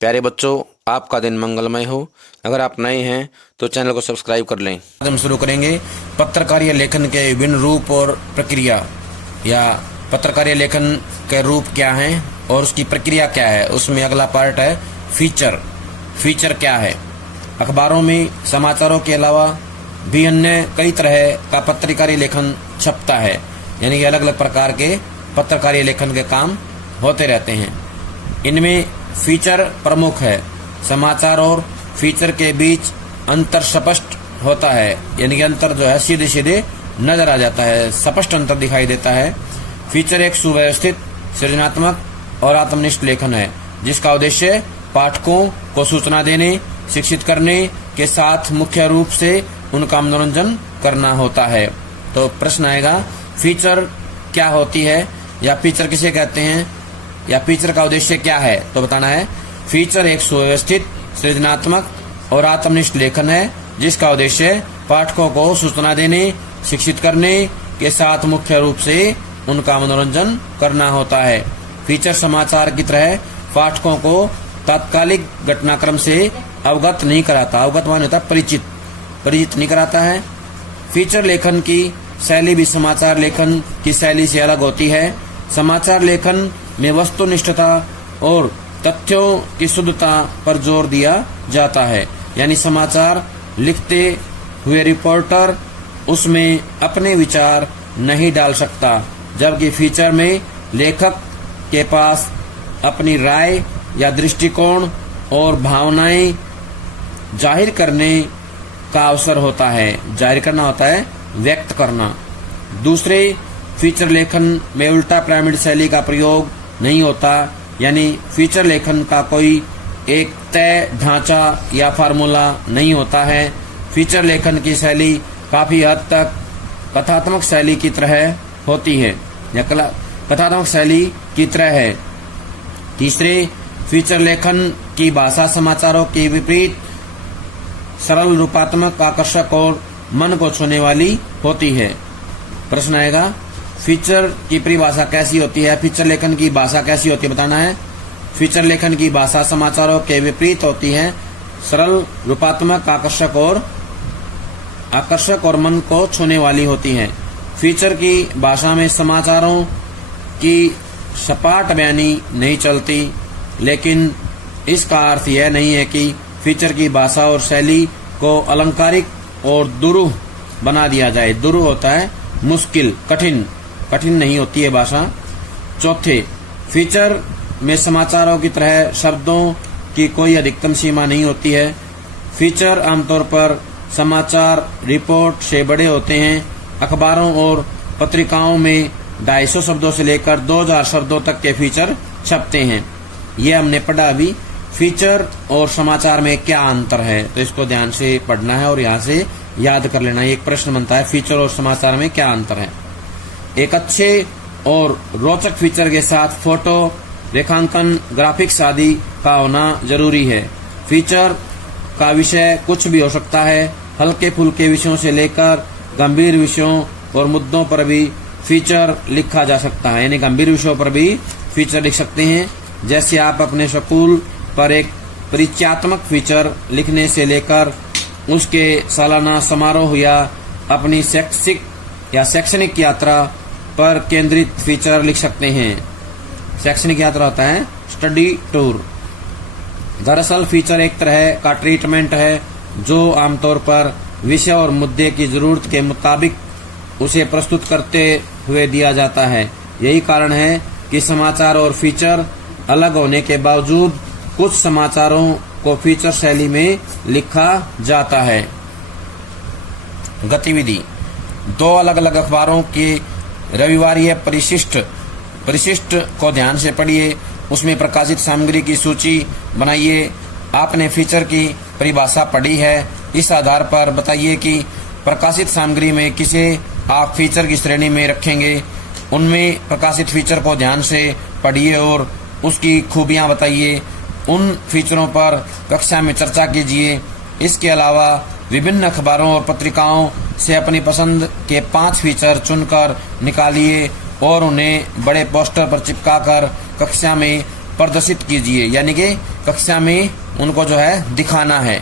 प्यारे बच्चों, आपका दिन मंगलमय हो। अगर आप नए हैं तो चैनल को सब्सक्राइब कर लें। आज हम शुरू करेंगे पत्रकारीय लेखन के विभिन्न रूप और प्रक्रिया, या पत्रकारीय लेखन के रूप क्या हैं और उसकी प्रक्रिया क्या है। उसमें अगला पार्ट है फीचर। फीचर क्या है? अखबारों में समाचारों के अलावा भी अन्य कई तरह का पत्रकारीय लेखन छपता है, यानी कि अलग अलग प्रकार के पत्रकारीय लेखन के काम होते रहते हैं। इनमें फीचर प्रमुख है। समाचार और फीचर के बीच अंतर स्पष्ट होता है, यानी कि अंतर जो है सीधे सीधे नजर आ जाता है, स्पष्ट अंतर दिखाई देता है। फीचर एक सुव्यवस्थित, सृजनात्मक और आत्मनिष्ठ लेखन है, जिसका उद्देश्य पाठकों को सूचना देने, शिक्षित करने के साथ मुख्य रूप से उनका मनोरंजन करना होता है। तो प्रश्न आएगा, फीचर क्या होती है, या फीचर किसे कहते हैं, या फीचर का उद्देश्य क्या है? तो बताना है, फीचर एक सुव्यवस्थित, सृजनात्मक और आत्मनिष्ठ लेखन है, जिसका उद्देश्य पाठकों को सूचना देने, शिक्षित करने के साथ मुख्य रूप से उनका मनोरंजन करना होता है। फीचर समाचार की तरह पाठकों को तात्कालिक घटनाक्रम से अवगत नहीं कराता। अवगत माने होता परिचित नहीं कराता है। फीचर लेखन की शैली भी समाचार लेखन की शैली से अलग होती है। समाचार लेखन में वस्तुनिष्ठता और तथ्यों की शुद्धता पर जोर दिया जाता है, यानी समाचार लिखते हुए रिपोर्टर उसमें अपने विचार नहीं डाल सकता, जबकि फीचर में लेखक के पास अपनी राय या दृष्टिकोण और भावनाएं जाहिर करने का अवसर होता है। जाहिर करना होता है व्यक्त करना। दूसरे फीचर लेखन में उल्टा पिरामिड शैली का प्रयोग नहीं होता, यानी फीचर लेखन का कोई एक तय ढांचा या फार्मूला नहीं होता है। फीचर लेखन की शैली काफी हद तक कथात्मक शैली की तरह होती है, या कथात्मक शैली की तरह है। तीसरे, फीचर लेखन की भाषा समाचारों के विपरीत सरल, रूपात्मक, आकर्षक और मन को छूने वाली होती है। प्रश्न आएगा, फीचर की परिभाषा कैसी होती है, फीचर लेखन की भाषा कैसी होती है? बताना है, फीचर लेखन की भाषा समाचारों के विपरीत होती है, सरल, रूपात्मक, आकर्षक और मन को छूने वाली होती है। फीचर की भाषा में समाचारों की सपाट बयानी नहीं चलती, लेकिन इसका अर्थ यह नहीं है कि फीचर की भाषा और शैली को अलंकारिक और दुरूह बना दिया जाए। दुरूह होता है मुश्किल, कठिन नहीं होती है भाषा। चौथे, फीचर में समाचारों की तरह शब्दों की कोई अधिकतम सीमा नहीं होती है। फीचर आमतौर पर समाचार रिपोर्ट से बड़े होते हैं। अखबारों और पत्रिकाओं में 250 शब्दों से लेकर 2000 शब्दों तक के फीचर छपते हैं। ये हमने पढ़ा अभी। फीचर और समाचार में क्या अंतर है, तो इसको ध्यान से पढ़ना है और यहाँ से याद कर लेना है। एक प्रश्न बनता है, फीचर और समाचार में क्या अंतर है। एक अच्छे और रोचक फीचर के साथ फोटो, रेखांकन, ग्राफिक्स आदि का होना जरूरी है। फीचर का विषय कुछ भी हो सकता है। हल्के फुल्के विषयों से लेकर गंभीर विषयों और मुद्दों पर भी फीचर लिखा जा सकता है, यानी गंभीर विषयों पर भी फीचर लिख सकते हैं। जैसे आप अपने स्कूल पर एक परिचयात्मक फीचर लिखने से लेकर उसके सालाना समारोह या अपनी शैक्षणिक यात्रा पर केंद्रित फीचर लिख सकते हैं। शैक्षणिक यात्रा होता है स्टडी टूर। दरअसल फीचर एक तरह का ट्रीटमेंट है, जो आमतौर पर विषय और मुद्दे की जरूरत के मुताबिक उसे प्रस्तुत करते हुए दिया जाता है। यही कारण है कि समाचार और फीचर अलग होने के बावजूद कुछ समाचारों को फीचर शैली में लिखा जाता है। गतिविधि, 2 अलग अलग अखबारों के रविवारीय परिशिष्ट को ध्यान से पढ़िए। उसमें प्रकाशित सामग्री की सूची बनाइए। आपने फीचर की परिभाषा पढ़ी है, इस आधार पर बताइए कि प्रकाशित सामग्री में किसे आप फीचर की श्रेणी में रखेंगे। उनमें प्रकाशित फीचर को ध्यान से पढ़िए और उसकी खूबियां बताइए। उन फीचरों पर कक्षा में चर्चा कीजिए। इसके अलावा विभिन्न अखबारों और पत्रिकाओं से अपनी पसंद के 5 फीचर चुनकर निकालिए और उन्हें बड़े पोस्टर पर चिपकाकर कक्षा में प्रदर्शित कीजिए, यानी कि कक्षा में उनको जो है दिखाना है।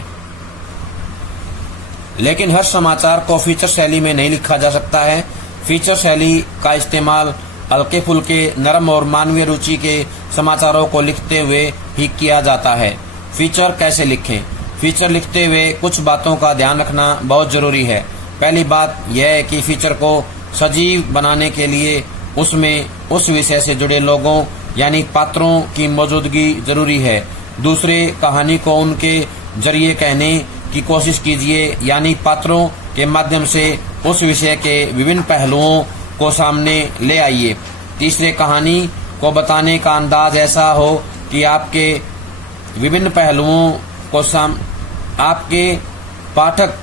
लेकिन हर समाचार को फीचर शैली में नहीं लिखा जा सकता है। फीचर शैली का इस्तेमाल हल्के फुल्के, नरम और मानवीय रुचि के समाचारों को लिखते हुए ही किया जाता है। फीचर कैसे लिखें? फीचर लिखते हुए कुछ बातों का ध्यान रखना बहुत जरूरी है। पहली बात यह है कि फीचर को सजीव बनाने के लिए उसमें उस विषय से जुड़े लोगों यानी पात्रों की मौजूदगी जरूरी है। दूसरे, कहानी को उनके जरिए कहने की कोशिश कीजिए, यानी पात्रों के माध्यम से उस विषय के विभिन्न पहलुओं को सामने ले आइए। तीसरे, कहानी को बताने का अंदाज ऐसा हो कि आपके विभिन्न पहलुओं को आपके पाठक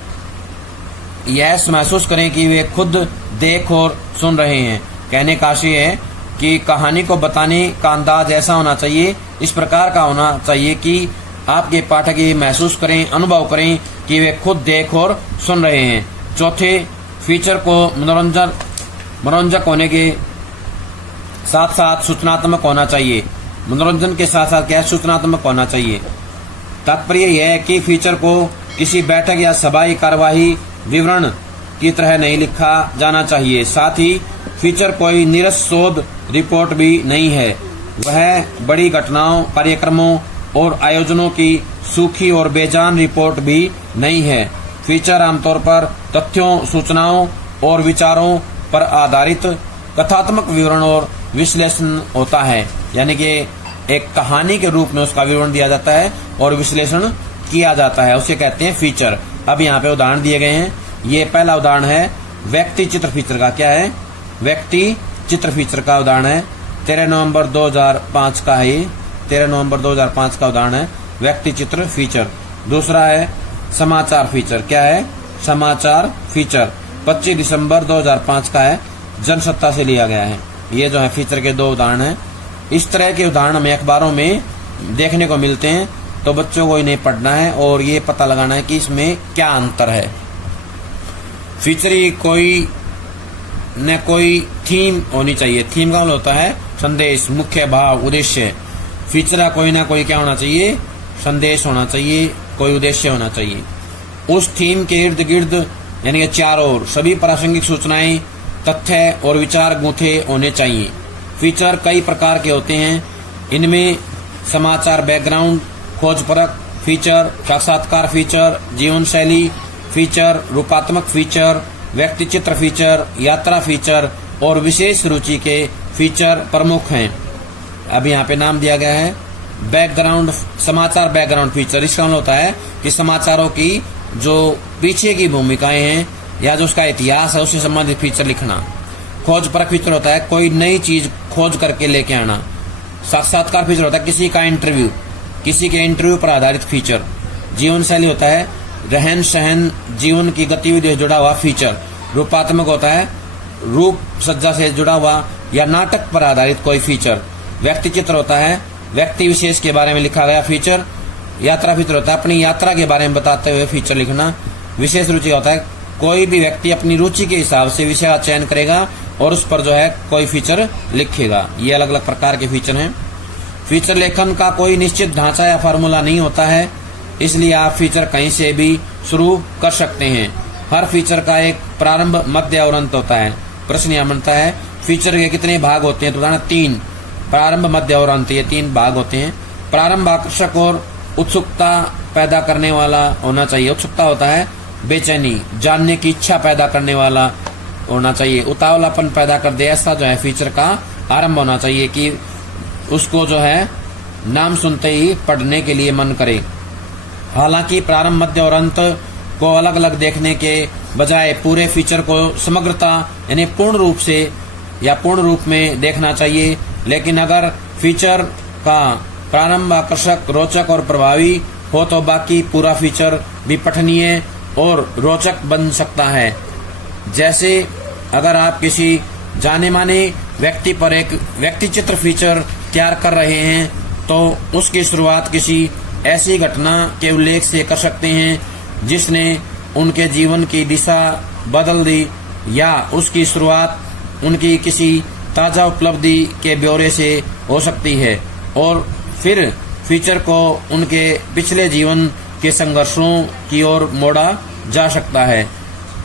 यह महसूस करें कि वे खुद देख और सुन रहे हैं। कहने का आशय है कि कहानी को बताने का अंदाज ऐसा होना चाहिए, इस प्रकार का होना चाहिए कि आपके पाठक ये महसूस करें, अनुभव करें कि वे खुद देख और सुन रहे हैं। चौथे, फीचर को मनोरंजक होने के साथ साथ सूचनात्मक होना चाहिए। मनोरंजन के साथ साथ क्या सूचनात्मक होना चाहिए। तात्पर्य यह है कि फीचर को किसी बैठक या सभाई कार्यवाही विवरण की तरह नहीं लिखा जाना चाहिए। साथ ही फीचर कोई नीरस शोध रिपोर्ट भी नहीं है। वह बड़ी घटनाओं, कार्यक्रमों और आयोजनों की सूखी और बेजान रिपोर्ट भी नहीं है। फीचर आमतौर पर तथ्यों, सूचनाओं और विचारों पर आधारित कथात्मक विवरण और विश्लेषण होता है, यानी कि एक कहानी के रूप में उसका विवरण दिया जाता है और विश्लेषण किया जाता है, उसे कहते हैं फीचर। अब यहाँ पे उदाहरण दिए गए हैं। ये पहला उदाहरण है व्यक्ति चित्र फीचर का। क्या है? व्यक्ति चित्र फीचर का उदाहरण है। 13 नवंबर 2005 का है ये। 13 नवंबर 2005 का उदाहरण है व्यक्ति चित्र फीचर। दूसरा है समाचार फीचर। क्या है? समाचार फीचर 25 दिसंबर 2005 का है, जनसत्ता से लिया गया है। ये जो है फीचर के दो उदाहरण हैं। इस तरह के उदाहरण हमें अखबारों में देखने को मिलते हैं, तो बच्चों को इन्हें पढ़ना है और ये पता लगाना है कि इसमें क्या अंतर है। फीचर कोई न कोई थीम होनी चाहिए। थीम का मतलब होता है संदेश, मुख्य भाव, उद्देश्य। फीचर का कोई ना कोई क्या होना चाहिए? संदेश होना चाहिए, कोई उद्देश्य होना चाहिए। उस थीम के इर्द गिर्द यानी कि चारों ओर सभी प्रासंगिक सूचनाएं, तथ्य और विचार गूंथे होने चाहिए। फीचर कई प्रकार के होते हैं। इनमें समाचार बैकग्राउंड, खोजपरक फीचर, साक्षात्कार फीचर, जीवन शैली फीचर, रूपात्मक फीचर, व्यक्ति चित्र फीचर, यात्रा फीचर और विशेष रुचि के फीचर प्रमुख हैं। अब यहाँ पे नाम दिया गया है बैकग्राउंड, समाचार बैकग्राउंड फीचर। इसका मतलब होता है कि समाचारों की जो पीछे की भूमिकाएं हैं या जो उसका इतिहास है उससे संबंधित फीचर लिखना। खोजपरक फीचर होता है कोई नई चीज खोज करके लेके आना। साक्षात्कार फीचर होता है किसी का इंटरव्यू, किसी के इंटरव्यू पर आधारित फीचर। जीवन शैली होता है रहन सहन, जीवन की गतिविधि से जुड़ा हुआ फीचर। रूपात्मक होता है रूप सज्जा से जुड़ा हुआ या नाटक पर आधारित कोई फीचर। व्यक्ति चित्र होता है व्यक्ति विशेष के बारे में लिखा गया फीचर। यात्रा फीचर होता है अपनी यात्रा के बारे में बताते हुए फीचर लिखना। विशेष रुचि होता है कोई भी व्यक्ति अपनी रुचि के हिसाब से विषय का चयन करेगा और उस पर जो है कोई फीचर लिखेगा। ये अलग अलग प्रकार के फीचर हैं। फीचर लेखन का कोई निश्चित ढांचा या फार्मूला नहीं होता है, इसलिए आप फीचर कहीं से भी शुरू कर सकते हैं। हर फीचर का एक प्रारंभ, मध्य और अंत होता है। प्रश्न यह बनता है फीचर के कितने भाग होते हैं? तो बताना 3, प्रारंभ, मध्य और अंत, ये 3 भाग होते हैं। प्रारंभ आकर्षक और उत्सुकता पैदा करने वाला होना चाहिए। उत्सुकता होता है बेचैनी, जानने की इच्छा पैदा करने वाला होना चाहिए। उतावलापन पैदा कर दे, ऐसा जो है फीचर का आरंभ होना चाहिए कि उसको जो है नाम सुनते ही पढ़ने के लिए मन करे। हालांकि प्रारंभ, मध्य और अंत को अलग अलग देखने के बजाय पूरे फीचर को समग्रता यानी पूर्ण रूप से या पूर्ण रूप में देखना चाहिए। लेकिन अगर फीचर का प्रारंभ आकर्षक, रोचक और प्रभावी हो तो बाकी पूरा फीचर भी पठनीय और रोचक बन सकता है। जैसे अगर आप किसी जाने माने व्यक्ति पर एक व्यक्ति चित्र फीचर तैयार कर रहे हैं तो उसकी शुरुआत किसी ऐसी घटना के उल्लेख से कर सकते हैं जिसने उनके जीवन की दिशा बदल दी, या उसकी शुरुआत उनकी किसी ताजा उपलब्धि के ब्यौरे से हो सकती है। और फिर फीचर को उनके पिछले जीवन के संघर्षों की ओर मोड़ा जा सकता है।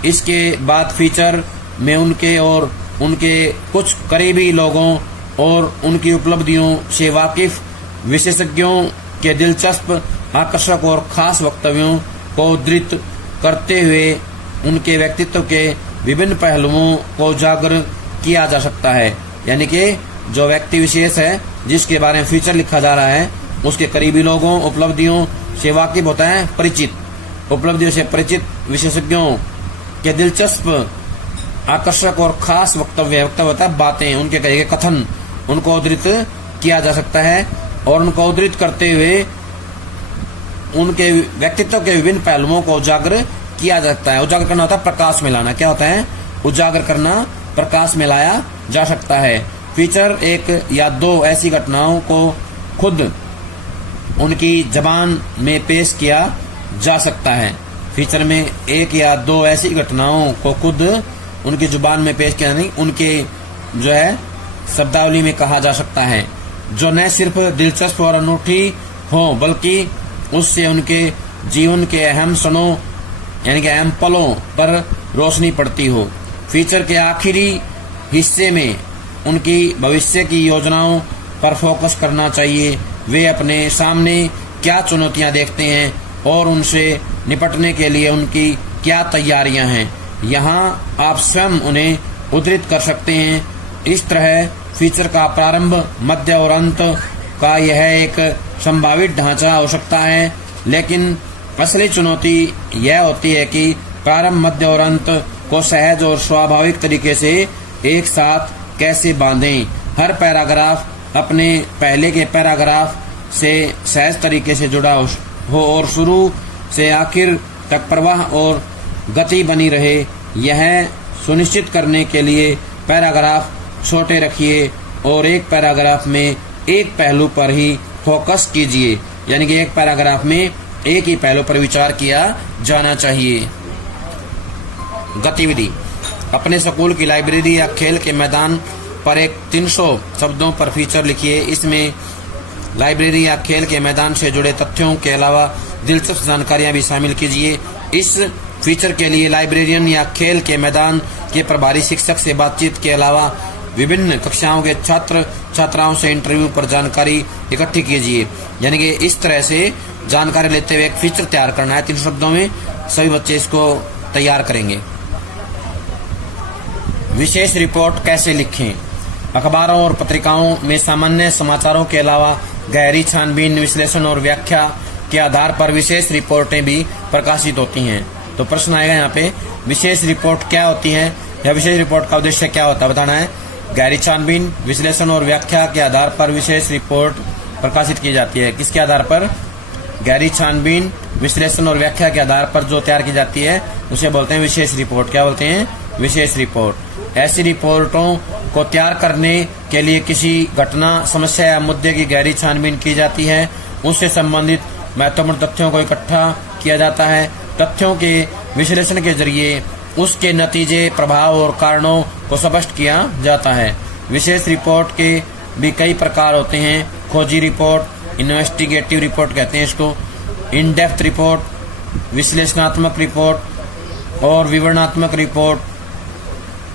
इसके बाद फीचर में उनके और उनके कुछ करीबी लोगों और उनकी उपलब्धियों से वाकिफ विशेषज्ञों के दिलचस्प, आकर्षक और खास वक्तव्यों को उद्धृत करते हुए उनके व्यक्तित्व के विभिन्न पहलुओं को उजागर किया जा सकता है। यानी कि जो व्यक्ति विशेष है जिसके बारे में फीचर लिखा जा रहा है, उसके करीबी लोगों, उपलब्धियों से वाकिफ होता है, परिचित, उपलब्धियों से परिचित विशेषज्ञों के दिलचस्प, आकर्षक और खास वक्तव्य होता है, बातें, उनके कहे गए कथन, उनको उद्धृत किया जा सकता है और उनको उद्धृत करते हुए उनके व्यक्तित्व के विभिन्न पहलुओं को उजागर किया जा सकता है। उजागर करना होता है प्रकाश में लाना। क्या होता है? उजागर करना, प्रकाश में लाया जा सकता है। फीचर एक या दो ऐसी घटनाओं को खुद उनकी जबान में पेश किया जा सकता है। फीचर में एक या दो ऐसी घटनाओं को खुद उनकी जुबान में पेश किया, नहीं उनके जो है शब्दावली में कहा जा सकता है, जो न सिर्फ दिलचस्प और अनूठी हो बल्कि उससे उनके जीवन के अहम क्षणों यानी कि अहम पलों पर रोशनी पड़ती हो। फीचर के आखिरी हिस्से में उनकी भविष्य की योजनाओं पर फोकस करना चाहिए। वे अपने सामने क्या चुनौतियां देखते हैं और उनसे निपटने के लिए उनकी क्या तैयारियां हैं। यहाँ आप स्वयं उन्हें उद्धृत कर सकते हैं। इस तरह फीचर का प्रारंभ, मध्य और अंत का यह एक संभावित ढांचा हो सकता है, लेकिन असली चुनौती यह होती है कि प्रारंभ, मध्य और अंत को सहज और स्वाभाविक तरीके से एक साथ कैसे बांधें। हर पैराग्राफ अपने पहले के पैराग्राफ से सहज तरीके से जुड़ा हो और शुरू से आखिर तक प्रवाह और गति बनी रहे। यह सुनिश्चित करने के लिए पैराग्राफ छोटे रखिए और एक पैराग्राफ में एक पहलू पर ही फोकस कीजिए। यानी कि एक पैराग्राफ में एक ही पहलू पर विचार किया जाना चाहिए। गतिविधि: अपने स्कूल की लाइब्रेरी या खेल के मैदान पर एक 300 शब्दों पर फीचर लिखिए। इसमें लाइब्रेरी या खेल के मैदान से जुड़े तथ्यों के अलावा दिलचस्प जानकारियां भी शामिल कीजिए। इस फीचर के लिए लाइब्रेरियन या खेल के मैदान के प्रभारी शिक्षक से बातचीत के अलावा विभिन्न कक्षाओं के छात्र छात्राओं से इंटरव्यू पर जानकारी इकट्ठी कीजिए। यानी कि इस तरह से जानकारी लेते हुए एक फीचर तैयार करना है। 3 शब्दों में सभी बच्चे इसको तैयार करेंगे। विशेष रिपोर्ट कैसे लिखें? अखबारों और पत्रिकाओं में सामान्य समाचारों के अलावा गहरी छानबीन, विश्लेषण और व्याख्या के आधार पर विशेष रिपोर्टें भी प्रकाशित होती हैं। तो प्रश्न आएगा यहाँ पे, विशेष रिपोर्ट क्या होती है या विशेष रिपोर्ट का उद्देश्य क्या होता है, बताना है। गहरी छानबीन, विश्लेषण और व्याख्या के आधार पर विशेष रिपोर्ट प्रकाशित की जाती है। किसके आधार पर? गहरी छानबीन, विश्लेषण और व्याख्या के आधार पर जो तैयार की जाती है उसे बोलते हैं विशेष रिपोर्ट। क्या बोलते हैं? विशेष रिपोर्ट। ऐसी रिपोर्टों को तैयार करने के लिए किसी घटना, समस्या या मुद्दे की गहरी छानबीन की जाती है। उससे संबंधित महत्वपूर्ण तथ्यों को इकट्ठा किया जाता है। तथ्यों के विश्लेषण के जरिए उसके नतीजे, प्रभाव और कारणों को स्पष्ट किया जाता है। विशेष रिपोर्ट के भी कई प्रकार होते हैं। खोजी रिपोर्ट, इन्वेस्टिगेटिव रिपोर्ट कहते हैं इसको, इन डेप्थ रिपोर्ट, विश्लेषणात्मक रिपोर्ट और विवरणात्मक रिपोर्ट।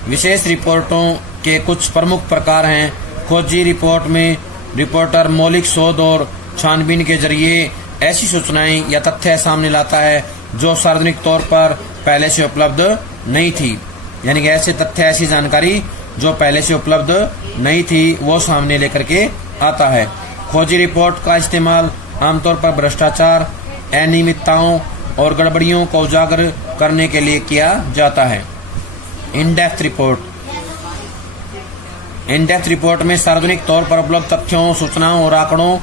विशेष रिपोर्टों के कुछ प्रमुख प्रकार हैं। खोजी रिपोर्ट में रिपोर्टर मौलिक शोध और छानबीन के जरिए ऐसी सूचनाएं या तथ्य सामने लाता है जो सार्वजनिक तौर पर पहले से उपलब्ध नहीं थी। यानी कि ऐसे तथ्य, ऐसी जानकारी जो पहले से उपलब्ध नहीं थी वो सामने लेकर के आता है। खोजी रिपोर्ट का इस्तेमाल आमतौर पर भ्रष्टाचार, अनियमितताओं और गड़बड़ियों को उजागर करने के लिए किया जाता है। In depth report, in depth report में सार्वजनिक तौर पर उपलब्ध तथ्यों, सूचनाओं और आंकड़ों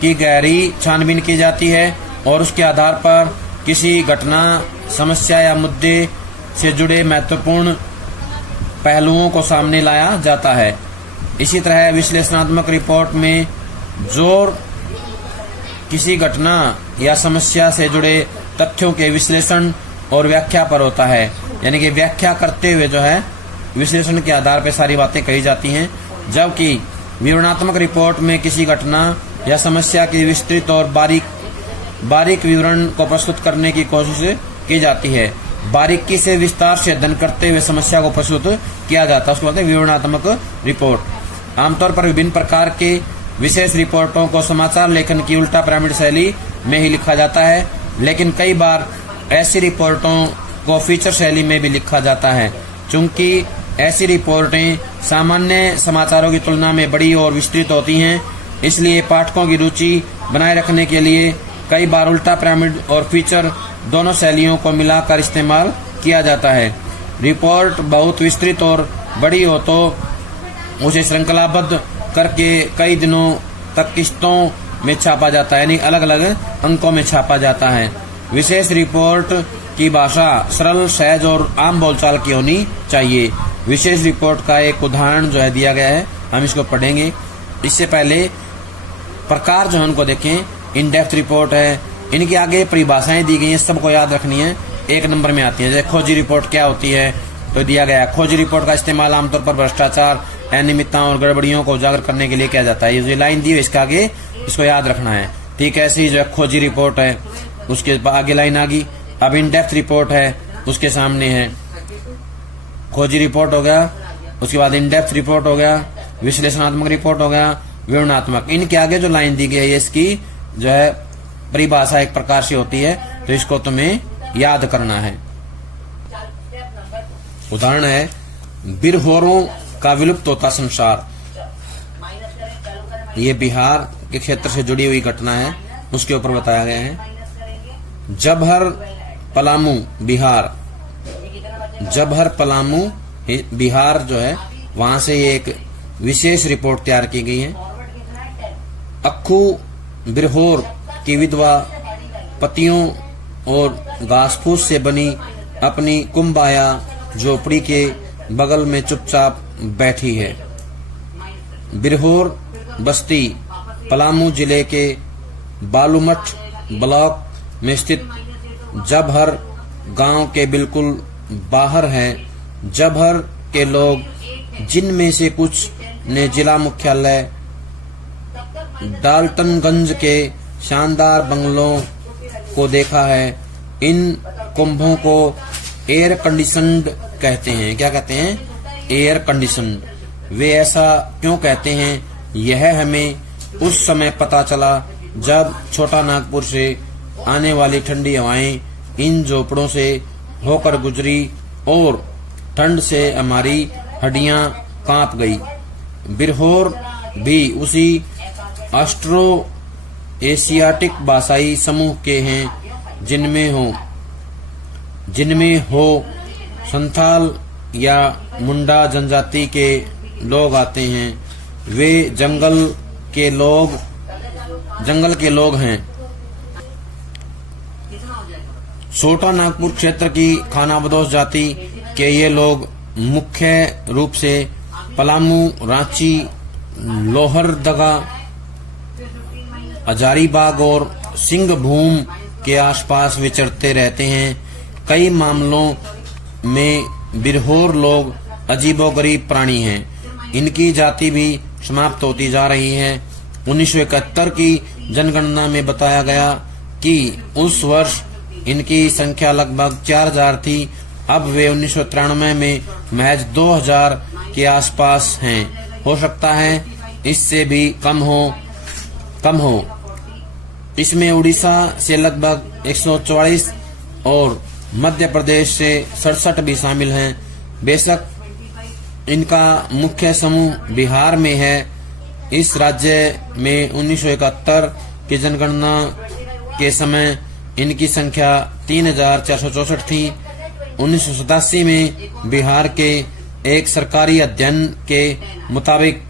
की गहरी छानबीन की जाती है और उसके आधार पर किसी घटना, समस्या या मुद्दे से जुड़े महत्वपूर्ण पहलुओं को सामने लाया जाता है। इसी तरह विश्लेषणात्मक रिपोर्ट में जोर किसी घटना या समस्या से जुड़े तथ्यों के विश्लेषण और व्याख्या पर होता है। यानी कि व्याख्या करते हुए जो है विश्लेषण के आधार पर सारी बातें कही जाती हैं। जबकि विवरणात्मक रिपोर्ट में किसी घटना या समस्या की विस्तृत और बारीक विवरण को प्रस्तुत करने की कोशिश की जाती है। बारीकी से विस्तार से अध्ययन करते हुए समस्या को प्रस्तुत किया जाता है, उसको बोलते हैं विवरणात्मक रिपोर्ट। आमतौर पर विभिन्न प्रकार के विशेष रिपोर्टों को समाचार लेखन की उल्टा पिरामिड शैली में ही लिखा जाता है, लेकिन कई बार ऐसी रिपोर्टों को फीचर शैली में भी लिखा जाता है। चूंकि ऐसी रिपोर्टें सामान्य समाचारों की तुलना में बड़ी और विस्तृत होती हैं, इसलिए पाठकों की रुचि बनाए रखने के लिए कई बार उल्टा पिरामिड और फीचर दोनों शैलियों को मिलाकर इस्तेमाल किया जाता है। रिपोर्ट बहुत विस्तृत और बड़ी हो तो उसे श्रृंखलाबद्ध करके कई दिनों तक किस्तों में छापा जाता है, यानी अलग अलग अंकों में छापा जाता है। विशेष रिपोर्ट की भाषा सरल, सहज और आम बोलचाल की होनी चाहिए। विशेष रिपोर्ट का एक उदाहरण जो है दिया गया है, हम इसको पढ़ेंगे। इससे पहले प्रकार जो है उनको देखें। इन डेप्थ रिपोर्ट है, इनके आगे परिभाषाएं दी गई हैं, सबको याद रखनी है, 1 नंबर में आती है। जैसे खोजी रिपोर्ट क्या होती है तो दिया गया है, खोजी रिपोर्ट का इस्तेमाल आमतौर पर भ्रष्टाचार, अनियमितताओं और गड़बड़ियों को उजागर करने के लिए किया जाता है। ये जो लाइन दी है इसके आगे इसको याद रखना है, ठीक है। ऐसी जो खोजी रिपोर्ट है उसके आगे लाइन आ गई। अब इन डेप्थ रिपोर्ट है, उसके सामने है खोजी रिपोर्ट हो गया, उसके बाद इन डेप्थ रिपोर्ट हो गया, विश्लेषणात्मक रिपोर्ट हो गया, विवरणात्मक। इनके आगे जो लाइन दी गई है इसकी जो है परिभाषा एक प्रकार से होती है, तो इसको तुम्हें याद करना है। उदाहरण है बिरहोरों का विलुप्त होता संसार। ये बिहार के क्षेत्र से जुड़ी हुई घटना है, उसके ऊपर बताया गया है। जबहर पलामू बिहार, जबहर पलामू बिहार जो है वहां से एक विशेष रिपोर्ट तैयार की गई है। अक्खू बिरहोर की विधवा पतियों और घासफूस से बनी अपनी कुंभाया झोपड़ी के बगल में चुपचाप बैठी है। बिरहोर बस्ती पलामू जिले के बालूमठ ब्लॉक में स्थित जबहर गांव के बिल्कुल बाहर है। जबहर के लोग, जिनमें से कुछ ने जिला मुख्यालय डाल्टनगंज के शानदार बंगलों को देखा है, इन कुंभों को एयर कंडीशनड कहते हैं। क्या कहते हैं? Air conditioned. वे ऐसा क्यों कहते हैं यह हमें उस समय पता चला जब छोटा नागपुर से आने वाली ठंडी हवाएं इन झोपड़ों से होकर गुजरी और ठंड से हमारी हड्डियां कांप गई। बिरहोर भी उसी ऑस्ट्रो एशियाटिक भाषाई समूह के हैं जिनमें हो संथाल या मुंडा जनजाति के लोग आते हैं। वे जंगल के लोग हैं। छोटा नागपुर क्षेत्र की खानाबदोश जाति के ये लोग मुख्य रूप से पलामू, रांची, लोहरदगा, हजारीबाग और सिंहभूम के आसपास विचरते रहते हैं। कई मामलों में बिरहोर लोग अजीबोगरीब प्राणी हैं। इनकी जाति भी समाप्त होती जा रही है। 1971 की जनगणना में बताया गया कि उस वर्ष इनकी संख्या लगभग 4000 थी। अब वे 1993 में महज 2000 के आसपास हैं। हो सकता है इससे भी कम हो। इसमें उड़ीसा से लगभग 144 और मध्य प्रदेश से 67 भी शामिल हैं। बेशक इनका मुख्य समूह बिहार में है। इस राज्य में 1971 की जनगणना के समय इनकी संख्या 3464 थी। 1987 में बिहार के एक सरकारी अध्ययन के मुताबिक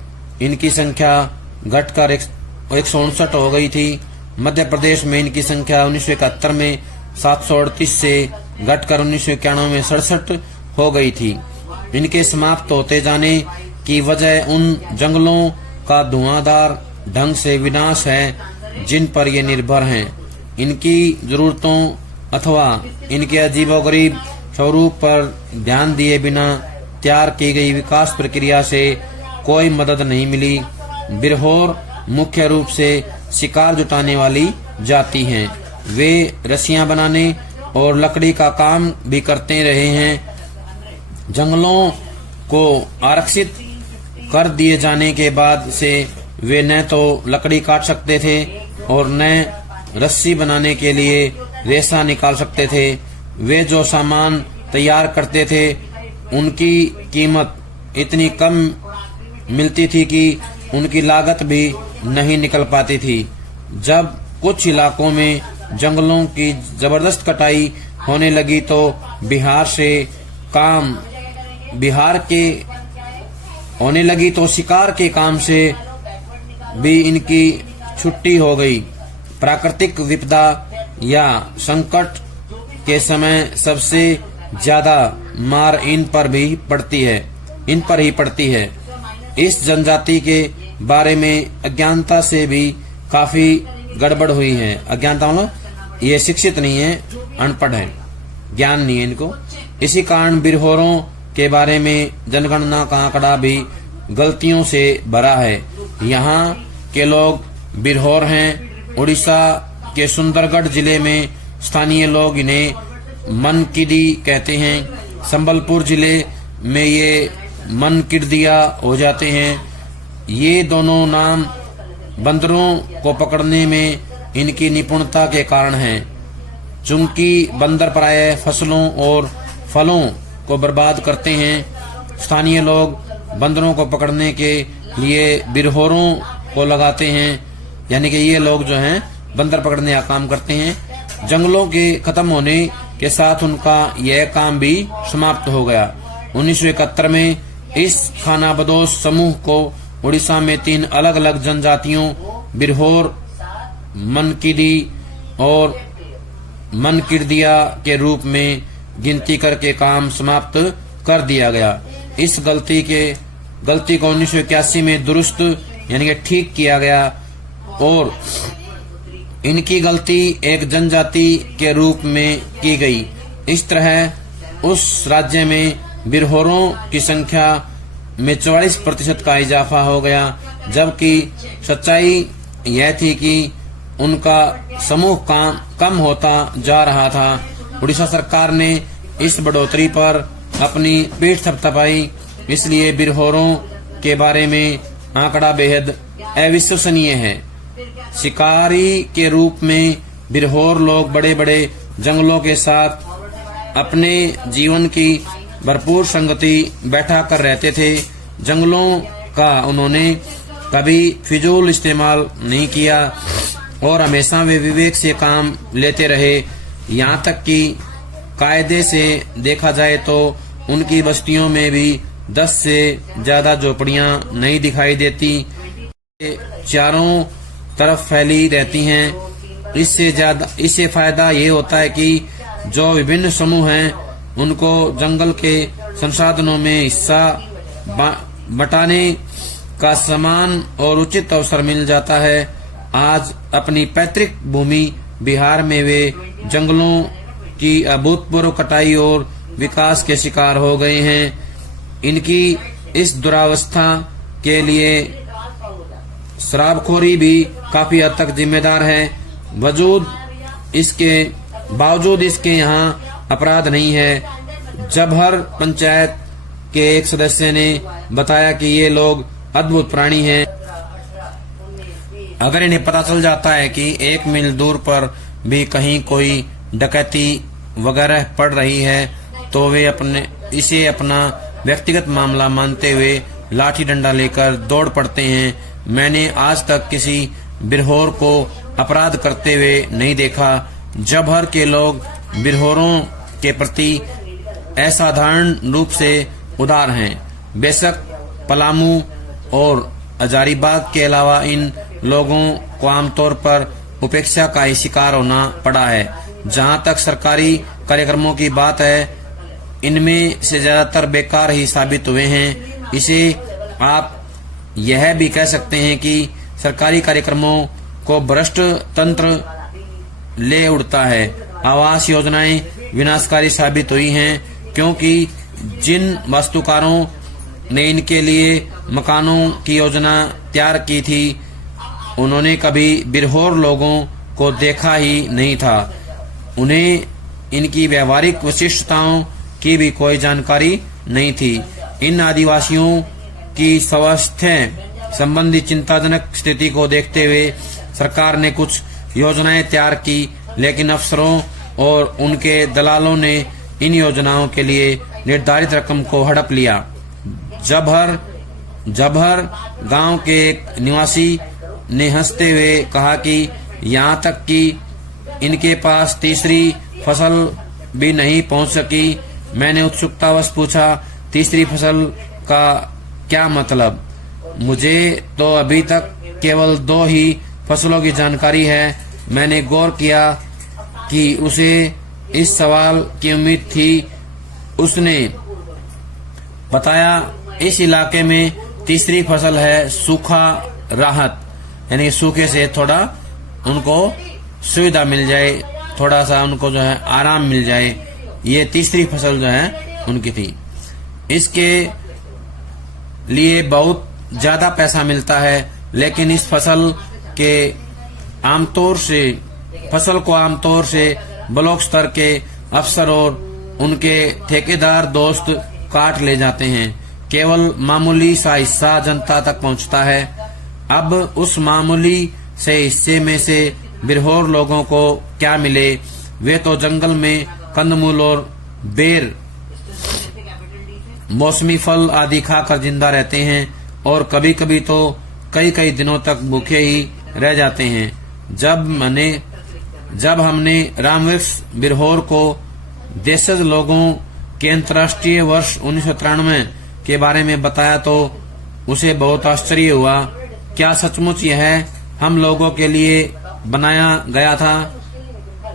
इनकी संख्या घटकर 159 हो गई थी। मध्य प्रदेश में इनकी संख्या 1971 में 738 से घटकर 1991 में 67 हो गई थी। इनके समाप्त होते जाने की वजह उन जंगलों का धुआंधार ढंग से विनाश है जिन पर ये निर्भर हैं। इनकी जरूरतों अथवा इनके अजीबोगरीब स्वरूप पर ध्यान दिए बिना तैयार की गई विकास प्रक्रिया से कोई मदद नहीं मिली। बिरहोर मुख्य रूप से शिकार जुटाने वाली जाति हैं। वे रस्सियां बनाने और लकड़ी का काम भी करते रहे हैं। जंगलों को आरक्षित कर दिए जाने के बाद से वे न तो लकड़ी काट सकते थे और न रस्सी बनाने के लिए रेशा निकाल सकते थे। वे जो सामान तैयार करते थे उनकी कीमत इतनी कम मिलती थी कि उनकी लागत भी नहीं निकल पाती थी। जब कुछ इलाकों में जंगलों की जबरदस्त कटाई होने लगी तो शिकार के काम से भी इनकी छुट्टी हो गई। प्राकृतिक विपदा या संकट के समय सबसे ज्यादा मार इन पर ही पड़ती है। इस जनजाति के बारे में अज्ञानता से भी काफी गड़बड़ हुई है। अज्ञानता मतलब ये शिक्षित नहीं है, अनपढ़ है, ज्ञान नहीं है इनको। इसी कारण बिरहोरों के बारे में जनगणना का आंकड़ा भी गलतियों से भरा है। यहाँ के लोग बिरहोर हैं। उड़ीसा के सुंदरगढ़ जिले में स्थानीय लोग इन्हें मनकिडी कहते हैं। संबलपुर जिले में ये मनकिडिया हो जाते हैं। ये दोनों नाम बंदरों को पकड़ने में इनकी निपुणता के कारण हैं। चूंकि बंदर प्रायः फसलों और फलों को बर्बाद करते हैं, स्थानीय लोग बंदरों को पकड़ने के लिए बिरहोरों को लगाते हैं। यानी कि ये लोग जो हैं बंदर पकड़ने का काम करते हैं। जंगलों के खत्म होने के साथ उनका यह काम भी समाप्त हो गया। 1971 में इस खानाबदोश समूह को उड़ीसा में 3 अलग अलग जनजातियों बिरहोर, मनकिडी और मनकिडिया के रूप में गिनती करके काम समाप्त कर दिया गया। इस गलती को 1981 में दुरुस्त यानी कि ठीक किया गया और इनकी गलती एक जनजाति के रूप में की गई। इस तरह उस राज्य में बिरहोरों की संख्या में 44% का इजाफा हो गया, जबकि सच्चाई यह थी कि उनका समूह कम होता जा रहा था। उड़ीसा सरकार ने इस बढ़ोतरी पर अपनी पीठ थपथपाई। इसलिए बिरहोरों के बारे में आंकड़ा बेहद अविश्वसनीय है। शिकारी के रूप में बिरहोर लोग बड़े बड़े जंगलों के साथ अपने जीवन की भरपूर संगति बैठा कर रहते थे। जंगलों का उन्होंने कभी फिजूल इस्तेमाल नहीं किया और हमेशा वे विवेक से काम लेते रहे। यहाँ तक कि कायदे से देखा जाए तो उनकी बस्तियों में भी 10 से ज्यादा झोपड़ियां नहीं दिखाई देती, चारों तरफ फैली रहती हैं। इससे फायदा ये होता है कि जो विभिन्न समूह हैं उनको जंगल के संसाधनों में हिस्सा बटाने का समान और उचित अवसर मिल जाता है। आज अपनी पैतृक भूमि बिहार में वे जंगलों की अभूतपूर्व कटाई और विकास के शिकार हो गए हैं। इनकी इस दुरावस्था के लिए शराबखोरी भी काफी हद तक जिम्मेदार है। बावजूद इसके यहाँ अपराध नहीं है। जबहर पंचायत के एक सदस्य ने बताया कि ये लोग अद्भुत प्राणी हैं। अगर इन्हें पता चल जाता है कि 1 मील दूर पर भी कहीं कोई डकैती वगैरह पड़ रही है तो वे इसे अपना व्यक्तिगत मामला मानते हुए लाठी डंडा लेकर दौड़ पड़ते हैं। मैंने आज तक किसी बिरहोर को अपराध करते हुए नहीं देखा। जबहर के लोग बिरहोरों के प्रति असाधारण रूप से उदार हैं। बेशक पलामू और हजारीबाग के अलावा इन लोगों को आमतौर पर उपेक्षा का ही शिकार होना पड़ा है। जहाँ तक सरकारी कार्यक्रमों की बात है, इनमें से ज्यादातर बेकार ही साबित हुए हैं। इसे आप यह भी कह सकते हैं कि सरकारी कार्यक्रमों को भ्रष्ट तंत्र ले उड़ता है। आवास योजनाएं विनाशकारी साबित हुई हैं, क्योंकि जिन वास्तुकारों ने इनके लिए मकानों की योजना तैयार की थी उन्होंने कभी बिरहोर लोगों को देखा ही नहीं था। उन्हें इनकी व्यवहारिक विशिष्टताओं की भी कोई जानकारी नहीं थी। इन आदिवासियों की स्वास्थ्य संबंधी चिंताजनक स्थिति को देखते हुए सरकार ने कुछ योजनाएं तैयार की, लेकिन अफसरों और उनके दलालों ने इन योजनाओं के लिए निर्धारित रकम को हड़प लिया। जबहर गांव के एक निवासी ने हंसते हुए कहा कि यहाँ तक कि इनके पास तीसरी फसल भी नहीं पहुंच सकी। मैंने उत्सुकतावश पूछा, तीसरी फसल का क्या मतलब? मुझे तो अभी तक केवल 2 ही फसलों की जानकारी है। मैंने गौर किया कि उसे इस सवाल की उम्मीद थी। उसने बताया, इस इलाके में तीसरी फसल है सूखा राहत, यानी सूखे से थोड़ा उनको सुविधा मिल जाए, थोड़ा सा उनको जो है आराम मिल जाए। ये तीसरी फसल जो है उनकी थी। इसके लिए बहुत ज्यादा पैसा मिलता है, लेकिन इस फसल को आमतौर से ब्लॉक स्तर के अफसर और उनके ठेकेदार दोस्त काट ले जाते हैं। केवल मामूली सा हिस्सा जनता तक पहुंचता है। अब उस मामूली से हिस्से में से बिरहोर लोगों को क्या मिले? वे तो जंगल में कंदमूल और बेर, मौसमी फल आदि खाकर जिंदा रहते हैं और कभी कभी तो कई दिनों तक भूखे ही रह जाते हैं। जब हमने रामवृक्ष बिरहोर को देशज लोगों के अंतर्राष्ट्रीय वर्ष 1993 के बारे में बताया तो उसे बहुत आश्चर्य हुआ। क्या सचमुच यह हम लोगों के लिए बनाया गया था?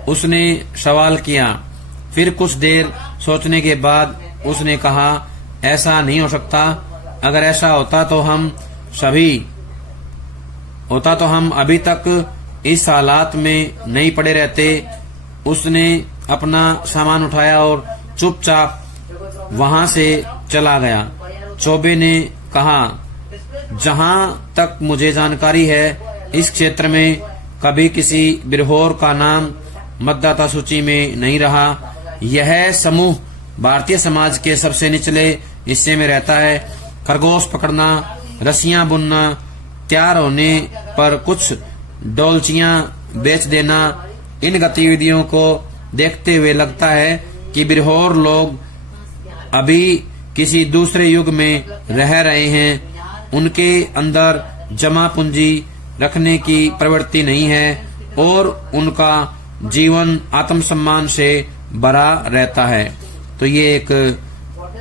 उसने सवाल किया। फिर कुछ देर सोचने के बाद उसने कहा, ऐसा नहीं हो सकता। अगर ऐसा होता तो हम अभी तक इस हालात में नहीं पड़े रहते। उसने अपना सामान उठाया और चुपचाप वहां से चला गया। चौबे ने कहा, जहां तक मुझे जानकारी है, इस क्षेत्र में कभी किसी बिरहोर का नाम मतदाता सूची में नहीं रहा। यह समूह भारतीय समाज के सबसे निचले हिस्से में रहता है। खरगोश पकड़ना, रस्सियां बुनना, तैयार होने पर कुछ डोलचियां बेच देना, इन गतिविधियों को देखते हुए लगता है कि बिरहोर लोग अभी किसी दूसरे युग में रह रहे हैं। उनके अंदर जमा पूंजी रखने की प्रवृत्ति नहीं है और उनका जीवन आत्मसम्मान से भरा रहता है। तो ये एक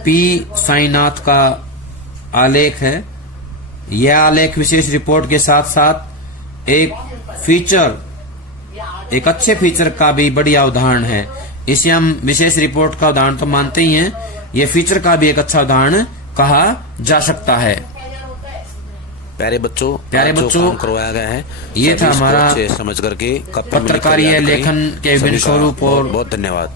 पी साईनाथ का आलेख है। यह आलेख विशेष रिपोर्ट के साथ साथ एक अच्छे फीचर का भी बढ़िया उदाहरण है। इसे हम विशेष रिपोर्ट का उदाहरण तो मानते ही हैं, ये फीचर का भी एक अच्छा उदाहरण कहा जा सकता है। प्यारे बच्चों करवाया गया है। ये था हमारा समझ करके पत्रकारीय लेखन के विभिन्न स्वरूप और बहुत धन्यवाद।